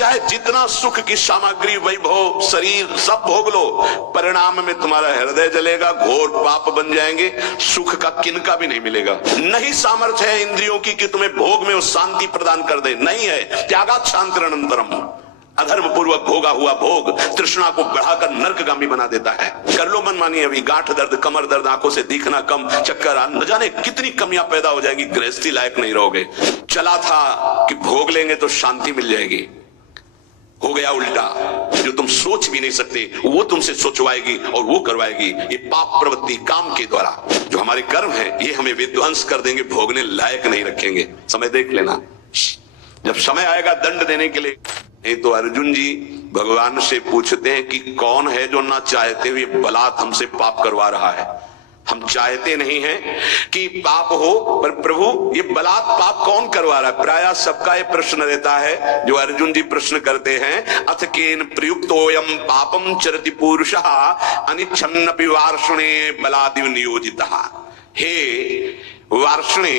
चाहे जितना सुख की सामग्री, वैभव, शरीर सब भोग लो, परिणाम में तुम्हारा हृदय जलेगा, घोर पाप बन जाएंगे, सुख का किनका भी नहीं मिलेगा। नहीं सामर्थ्य है इंद्रियों की कि तुम्हें भोग में वो शांति प्रदान कर दे, नहीं है। त्यागात शांतिरनंतरम, अधर्म पूर्वक भोगा हुआ भोग तृष्णा को बढ़ाकर नरकगामी बना देता है। कर लो मनमानी, अभी गांठ दर्द, कमर दर्द, आंखों से दिखना कम, चक्कर आ, न जाने कितनी कमियां पैदा हो जाएगी, गृहस्थी लायक नहीं रहोगे। चला था कि भोग लेंगे तो शांति मिल जाएगी, हो गया उल्टा। जो तुम सोच भी नहीं सकते वो तुमसे सोचवाएगी और वो करवाएगी। ये पाप प्रवृत्ति काम के द्वारा जो हमारे कर्म है, ये हमें विध्वंस कर देंगे, भोगने लायक नहीं रखेंगे। समय देख लेना, जब समय आएगा दंड देने के लिए। नहीं तो अर्जुन जी भगवान से पूछते हैं कि कौन है जो ना चाहते हुए बलात् हमसे पाप करवा रहा है। हम चाहते नहीं हैं कि पाप हो, पर प्रभु ये बलात् पाप कौन करवा रहा है? प्रायः सबका ये प्रश्न रहता है जो अर्जुन जी प्रश्न करते हैं, अथ केन प्रयुक्तोयम पापम चरति पुरुषः अनिच्छन्नपि वार्ष्णे बलादिव नियोजितः। हे वार्ष्णे,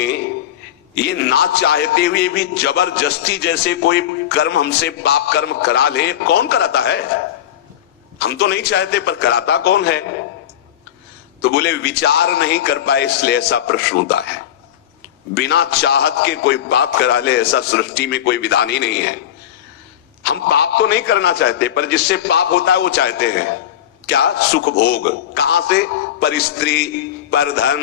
ये ना चाहते हुए भी जबरदस्ती जैसे कोई कर्म हमसे पाप कर्म करा ले, कौन कराता है? हम तो नहीं चाहते पर कराता कौन है? तो बोले विचार नहीं कर पाए इसलिए ऐसा प्रश्न होता है। बिना चाहत के कोई पाप करा ले ऐसा सृष्टि में कोई विधान ही नहीं है। हम पाप तो नहीं करना चाहते पर जिससे पाप होता है वो चाहते हैं। क्या? सुख भोग। कहां से? पर स्त्री, पर धन,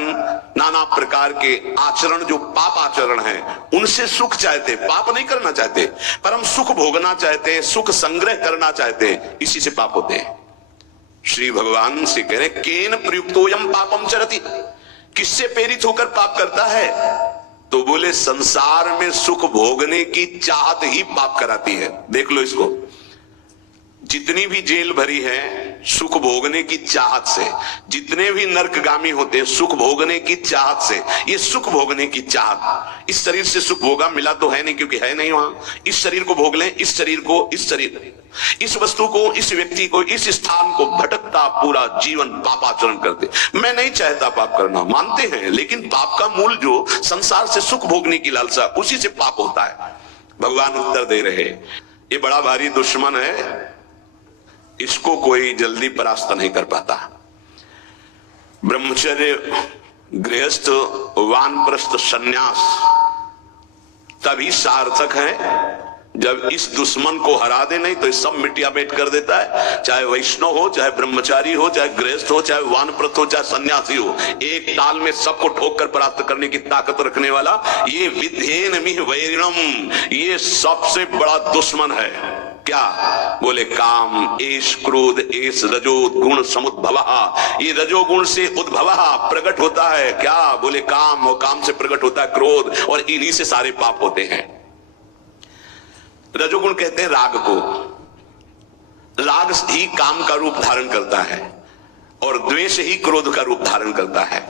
नाना प्रकार के आचरण जो पाप आचरण है उनसे सुख चाहते, पाप नहीं करना चाहते, पर हम सुख भोगना चाहते हैं, सुख संग्रह करना चाहते हैं, इसी से पाप होते हैं। श्री भगवान से कह रहे केन प्रयुक्तोयम पापम चरति, किससे प्रेरित होकर पाप करता है? तो बोले संसार में सुख भोगने की चाहत ही पाप कराती है। देख लो इसको, जितनी भी जेल भरी है सुख भोगने की चाहत से, जितने भी नरकगामी होते हैं सुख भोगने की चाहत से। ये सुख भोगने की चाहत, इस शरीर से सुख भोगा मिला तो है नहीं क्योंकि है नहीं वहां। इस शरीर को भोग लें, इस शरीर को, इस शरीर, इस वस्तु को, इस व्यक्ति को, इस स्थान को, भटकता पूरा जीवन पापाचरण करते। मैं नहीं चाहता पाप करना, मानते हैं, लेकिन पाप का मूल जो संसार से सुख भोगने की लालसा, उसी से पाप होता है। भगवान उत्तर दे रहे, ये बड़ा भारी दुश्मन है, इसको कोई जल्दी परास्त नहीं कर पाता। ब्रह्मचर्य, गृहस्थ, वानप्रस्थ, सन्यास तभी सार्थक है जब इस दुश्मन को हरा दे, नहीं तो इस सब मिटिया मेट कर देता है। चाहे वैष्णव हो, चाहे ब्रह्मचारी हो, चाहे गृहस्थ हो, चाहे वानप्रस्थ हो, चाहे सन्यासी हो, एक ताल में सबको ठोक कर परास्त करने की ताकत रखने वाला ये विधेन मिह वैरिणम, ये सबसे बड़ा दुश्मन है। क्या? बोले काम, एष क्रोध, एष रजोगुण समुद्भव, ये रजोगुण से उद्भव प्रकट होता है। क्या? बोले काम, और काम से प्रकट होता है क्रोध, और इन्हीं से सारे पाप होते हैं। रजोगुण कहते हैं राग को, राग ही काम का रूप धारण करता है और द्वेष ही क्रोध का रूप धारण करता है।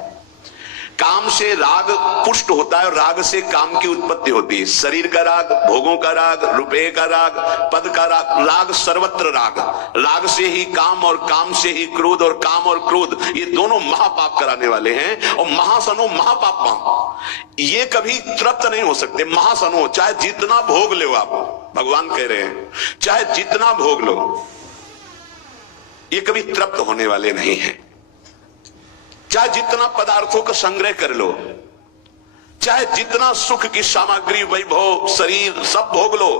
काम से राग पुष्ट होता है और राग से काम की उत्पत्ति होती है। शरीर का राग, भोगों का राग, रुपये का राग, पद का राग, राग सर्वत्र राग। राग से ही काम और काम से ही क्रोध, और काम और क्रोध ये दोनों महापाप कराने वाले हैं। और महासनो महापाप, ये कभी तृप्त नहीं हो सकते। महासनो, चाहे जितना भोग लो आप, भगवान कह रहे हैं चाहे जितना भोग लो, ये कभी तृप्त होने वाले नहीं हैं। चाहे जितना पदार्थों का संग्रह कर लो, चाहे जितना सुख की सामग्री, वैभव, शरीर सब भोग लो,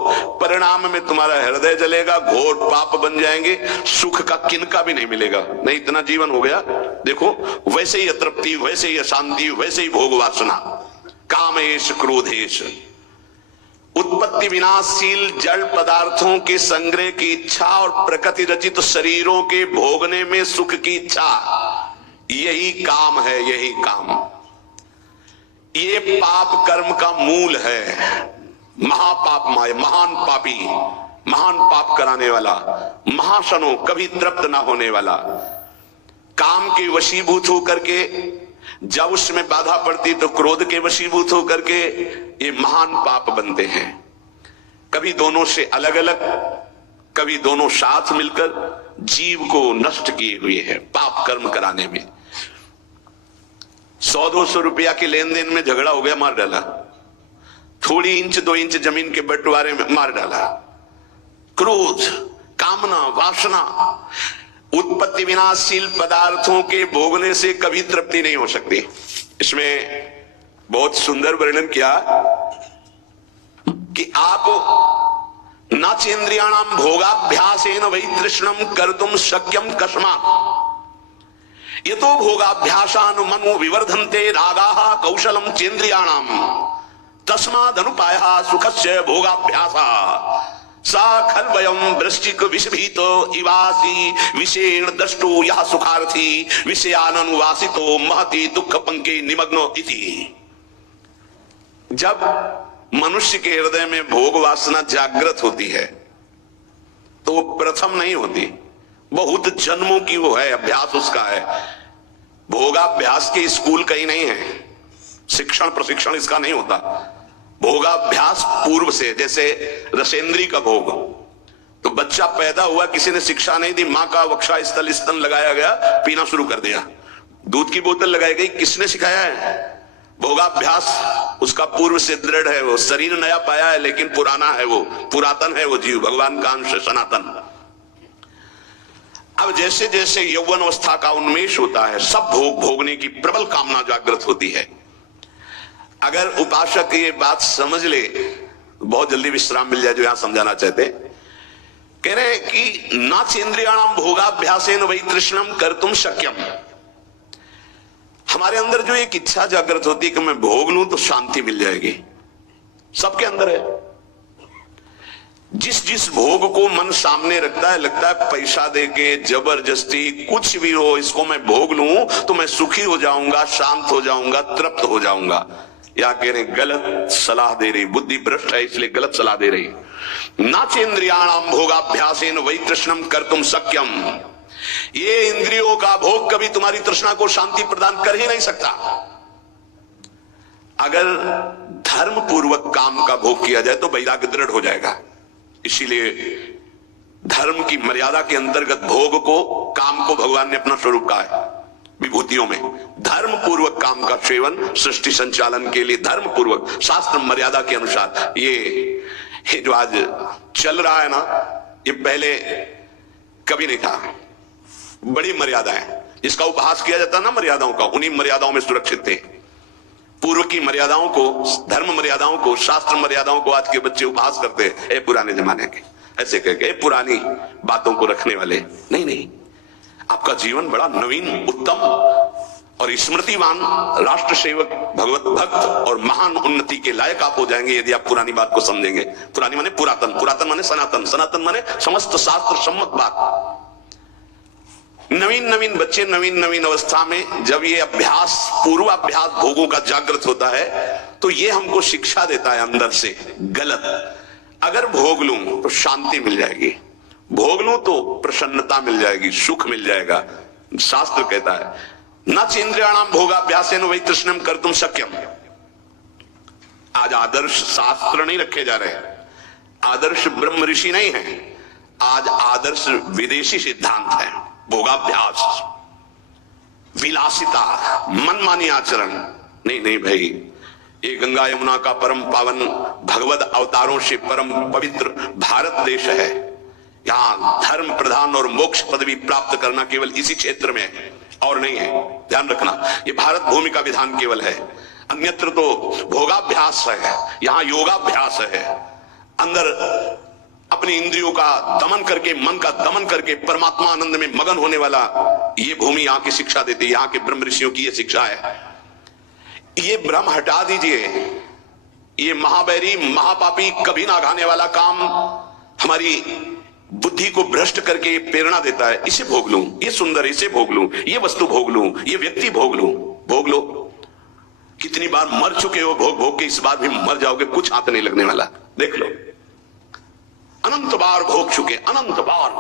परिणाम में तुम्हारा हृदय जलेगा, घोर पाप बन जाएंगे, सुख का किनका भी नहीं मिलेगा। नहीं, इतना जीवन हो गया, देखो वैसे ही अतृप्ति, वैसे ही अशांति, वैसे ही भोग वासना, कामेश क्रोधेश, उत्पत्ति विनाशशील जड़ पदार्थों के संग्रह की इच्छा और प्रकृति रचित शरीरों के भोगने में सुख की इच्छा, यही काम है, यही काम। ये पाप कर्म का मूल है। महापाप माय, महान पापी, महान पाप कराने वाला, महासनो, कभी तृप्त ना होने वाला, काम के वशीभूत होकर के, जब उसमें बाधा पड़ती तो क्रोध के वशीभूत होकर के ये महान पाप बनते हैं। कभी दोनों से अलग अलग, कभी दोनों साथ मिलकर जीव को नष्ट किए हुए हैं पाप कर्म कराने में। 100-200 रुपया के लेन देन में झगड़ा हो गया, मार डाला। थोड़ी इंच 2 इंच जमीन के बंटवारे में मार डाला। क्रोध, कामना, वासना, उत्पत्ति विनाशशील पदार्थों के भोगने से कभी तृप्ति नहीं हो सकती। इसमें बहुत सुंदर वर्णन किया कि आप नाचेन्द्रियाणाम भोगाभ्यासेन वै तृष्णम कर्तुम शक्यम कस्मात् यतो भोगाभ्यासान् मनो विवर्धन्ते रागाः कौशलम चेन्द्रियाणाम तस्मादनुपायः सुखस्य भोगाभ्यासः सा खल्वयम वृश्चिक विषभीत इवासी विषेण दृष्टो यह सुखार्थी विषयानुवासितो महति दुख पंके निमग्नो इति। जब मनुष्य के हृदय में भोग वासना जागृत होती है तो वो प्रथम नहीं होती, बहुत जन्मों की वो है, अभ्यास उसका है। भोगाभ्यास के स्कूल कहीं नहीं है, शिक्षण प्रशिक्षण इसका नहीं होता। भोगाभ्यास पूर्व से, जैसे रसेंद्री का भोग, तो बच्चा पैदा हुआ, किसी ने शिक्षा नहीं दी, मां का वक्षा स्थल स्तन लगाया गया, पीना शुरू कर दिया, दूध की बोतल लगाई गई, किसने सिखाया है? भोगाभ्यास उसका पूर्व से दृढ़ है। वो शरीर नया पाया है लेकिन पुराना है, वो पुरातन है, वो जीव भगवान का अंश सनातन। अब जैसे जैसे यौवन अवस्था का उन्मेष होता है, सब भोग भोगने की प्रबल कामना जागृत होती है। अगर उपासक ये बात समझ ले बहुत जल्दी विश्राम मिल जाए। जो यहां समझाना चाहते कह रहे हैं कि नाचेन्द्रियाणाम भोगाभ्यासेन वै तृष्णम कर्तुम शक्यम। हमारे अंदर जो एक इच्छा जागृत होती है कि मैं भोग लूं तो शांति मिल जाएगी, सबके अंदर है। जिस जिस भोग को मन सामने रखता है, लगता है पैसा देके जबरदस्ती कुछ भी हो इसको मैं भोग लूं तो मैं सुखी हो जाऊंगा, शांत हो जाऊंगा, तृप्त हो जाऊंगा। या कह रहे गलत सलाह दे रही, बुद्धि भ्रष्ट है इसलिए गलत सलाह दे रही। नाचेन्द्रियाणाम भोगाभ्यासेन वै तृष्णम कर्तुम शक्यम। ये इंद्रियों का भोग कभी तुम्हारी तृष्णा को शांति प्रदान कर ही नहीं सकता। अगर धर्म पूर्वक काम का भोग किया जाए तो वैराग्य दृढ़ हो जाएगा। इसीलिए धर्म की मर्यादा के अंतर्गत भोग को, काम को भगवान ने अपना स्वरूप कहा है विभूतियों में। धर्म पूर्वक काम का सेवन सृष्टि संचालन के लिए धर्म पूर्वक, शास्त्र मर्यादा के अनुसार। ये जो आज चल रहा है ना, ये पहले कभी नहीं था। बड़ी मर्यादा है, इसका उपहास किया जाता ना मर्यादाओं का, उन्हीं मर्यादाओं में सुरक्षित थे। पूर्व की मर्यादाओं को, धर्म मर्यादाओं को, शास्त्र मर्यादाओं को आज के बच्चे उपहास करते हैं। ए पुराने जमाने के, ऐसे कह के पुरानी बातों को रखने वाले। नहीं नहीं, आपका जीवन बड़ा नवीन, उत्तम और स्मृतिवान, राष्ट्र सेवक, भगवत भक्त और महान उन्नति के लायक आप हो जाएंगे यदि आप पुरानी बात को समझेंगे। पुरानी माने पुरातन, पुरातन माने सनातन, सनातन माने समस्त शास्त्र सम्मत बात। नवीन नवीन बच्चे नवीन नवीन अवस्था में जब ये अभ्यास, पूर्वाभ्यास भोगों का जागृत होता है तो ये हमको शिक्षा देता है अंदर से गलत। अगर भोग लूं तो शांति मिल जाएगी, भोग लूं तो प्रसन्नता मिल जाएगी, सुख मिल जाएगा। शास्त्र कहता है नाचेन्द्रियाणाम भोगाभ्यासेन वै तृष्णम कर्तुम शक्यम। आज आदर्श शास्त्र नहीं रखे जा रहे, आदर्श ब्रह्म ऋषि नहीं है, आज आदर्श विदेशी सिद्धांत है। भोगाभ्यास, विलासिता, मनमानी आचरण। नहीं नहीं भाई, ये गंगा यमुना का परम पावन, भगवत अवतारों से परम पवित्र भारत देश है। यहाँ धर्म प्रधान और मोक्ष पदवी प्राप्त करना केवल इसी क्षेत्र में है और नहीं है, ध्यान रखना। ये भारत भूमि का विधान केवल है, अन्यत्र तो भोगाभ्यास है, यहाँ योगाभ्यास है। अंदर अपनी इंद्रियों का दमन करके, मन का दमन करके परमात्मा आनंद में मगन होने वाला ये भूमि यहाँ की शिक्षा देती है। यहाँ के ब्रह्म ऋषियों की ये शिक्षा है। ये भ्रम हटा दीजिए, ये महाबैरी महापापी कभी ना घाने वाला काम हमारी बुद्धि को भ्रष्ट करके प्रेरणा देता है। इसे भोग लूं, ये सुंदर, इसे भोग लूं, ये वस्तु भोग लूं, ये व्यक्ति भोग लूं। भोग लो, कितनी बार मर चुके हो भोग भोग के, इस बार भी मर जाओगे, कुछ हाथ नहीं लगने वाला। देख लो, अनंत बार भोग चुके, अनंत बार।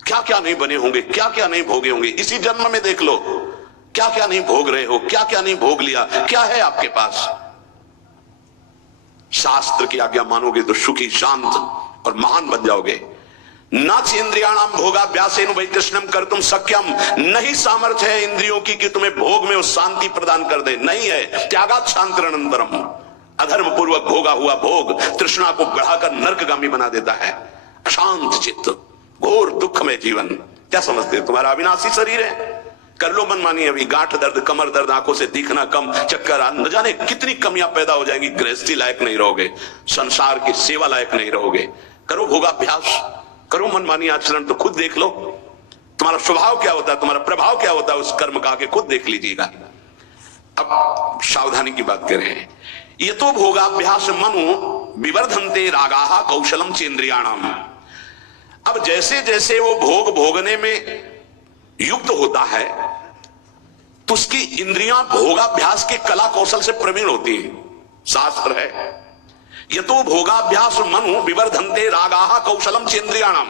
क्या क्या नहीं बने होंगे, क्या क्या नहीं भोगे होंगे। इसी जन्म में देख लो क्या क्या नहीं भोग रहे हो, क्या क्या नहीं भोग लिया, क्या है आपके पास। शास्त्र की आज्ञा मानोगे तो सुखी, शांत और महान बन जाओगे। नाचेन्द्रियाणाम भोगाभ्यासेन वै तृष्णम कर्तुम शक्यम। नहीं सामर्थ्य है इंद्रियों की कि तुम्हें भोग में वो शांति प्रदान कर दे, नहीं है। त्यागात् शांतिरनंतरम। अधर्म पूर्वक भोगा हुआ भोग तृष्णा को बढ़ाकर नरकगामी बना देता है। अशांत चित्त, घोर दुख में जीवन। क्या समझते हो? तुम्हारा अविनाशी शरीर है, कर लो मनमानी। अभी गांठ दर्द, कमर दर्द, आंखों से दिखना कम, चक्कर, न जाने कितनी कमियां पैदा हो जाएंगी। गृहस्थी लायक नहीं रहोगे, संसार की सेवा लायक नहीं रहोगे। करो भोगाभ्यास, करो मनमानी आचरण, तो खुद देख लो तुम्हारा स्वभाव क्या होता है, तुम्हारा प्रभाव क्या होता है उस कर्म का, के खुद देख लीजिएगा। अब सावधानी की बात कर रहे हैं। ये तो भोगाभ्यास मनु विवर्धन्ते रागाः कौशलम चेन्द्रियाणाम। अब जैसे जैसे वो भोग भोगने में युक्त होता है तो उसकी इंद्रियां भोगाभ्यास के कला कौशल से प्रवीण होती है। शास्त्र है, ये तो भोगाभ्यास मनु विवर्धन्ते रागाः कौशलम चेन्द्रियाणाम।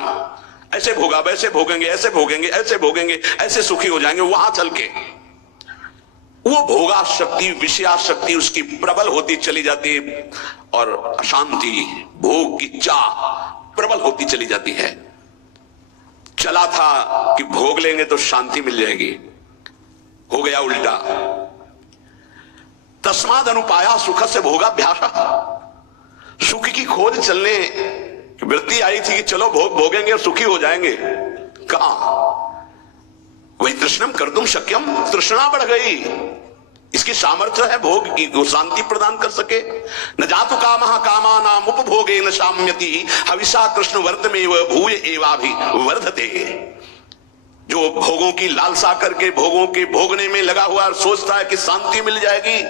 ऐसे भोगा, वैसे भोगेंगे, ऐसे भोगेंगे, ऐसे भोगेंगे, ऐसे सुखी हो जाएंगे। वहां चल के वो भोगा शक्ति, विषया शक्ति उसकी प्रबल होती चली जाती है और अशांति, भोग की चाह प्रबल होती चली जाती है। चला था कि भोग लेंगे तो शांति मिल जाएगी, हो गया उल्टा। तस्माद अनुपाया सुख से भोगाभ्यास। सुख की खोज चलने वृत्ति आई थी कि चलो भोग भोगेंगे और सुखी हो जाएंगे। कहां? वही तृष्णम कर्तुम शक्यम, तृष्णा बढ़ गई। इसकी सामर्थ्य है भोग की, वो शांति प्रदान कर सके। न जातु कामः कामानाम उपभोगेन शाम्यति हविषा कृष्ण वर्तमेव भूय एवाभि वर्धते। जो भोगों की लालसा करके भोगों के भोगने में लगा हुआ और सोचता है कि शांति मिल जाएगी,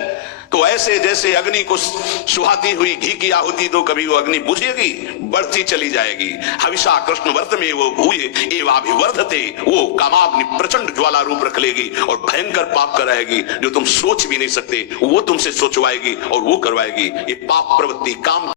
तो ऐसे जैसे अग्नि को सुहाती हुई घी की आहुति तो कभी वो अग्नि बुझेगी, बढ़ती चली जाएगी। हविषा कृष्ण वर्तमेव भूय एवाभिवर्धते। वो कामाग्नि प्रचंड ज्वाला रूप रख लेगी और भयंकर पाप कराएगी, जो तुम सोच भी नहीं सकते वो तुमसे सोचवाएगी और वो करवाएगी। ये पाप प्रवृत्ति, काम